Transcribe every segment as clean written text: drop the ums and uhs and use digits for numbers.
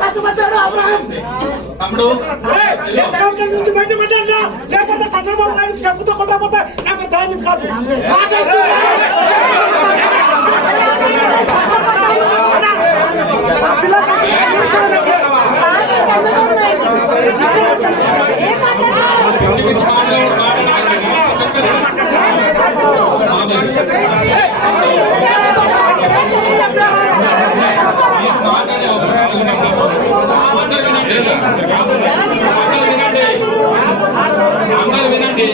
కష్టపడ్డాడు అబ్రహాం తమ్ముడు నుంచి బయటపడ్డా లేకపోతే చంద్రబాబు నాయుడు చెప్పుతో కొట్టకపోతే నాకు దాని కాదు అందరూ వినండి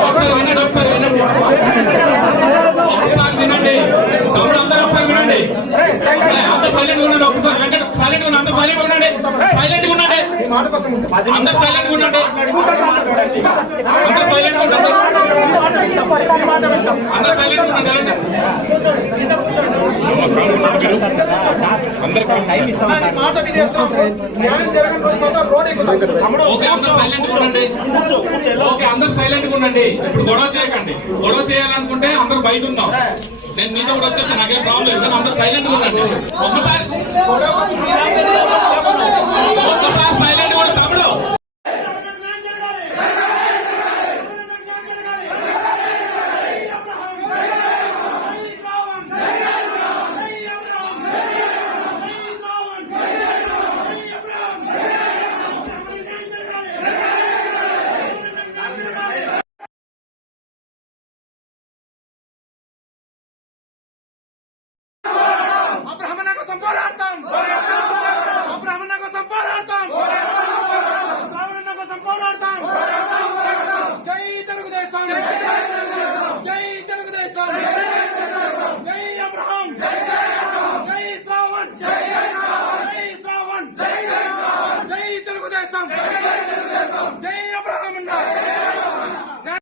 ఒకసారి వినండి తమ్ముడు అందరూ ఒకసారి వినండి అందరూ సైలెంట్ ఉండండి ఒకసారి వెంకట సైలెంట్ ఉండండి అందరూ సైలెంట్ ఉండండి సైలెంట్ ఉండండి అందరూ సైలెంట్ ఉండండి అందరూ సైలెంట్ ఉండండి అందరూ సైలెంట్ ఉండండి ఓకే అందరూ సైలెంట్ ఉండండి ఓకే అందరూ సైలెంట్ ఉండండి ఇప్పుడు గొడవ చేయకండి గొడవ చేయాలనుకుంటే అందరూ బయట ఉందాం నేను మీతో కూడా వచ్చేస్తాను నాకేం ప్రాబ్లం లేదు కానీ అందరూ సైలెంట్ ఉండండి ఒకసారి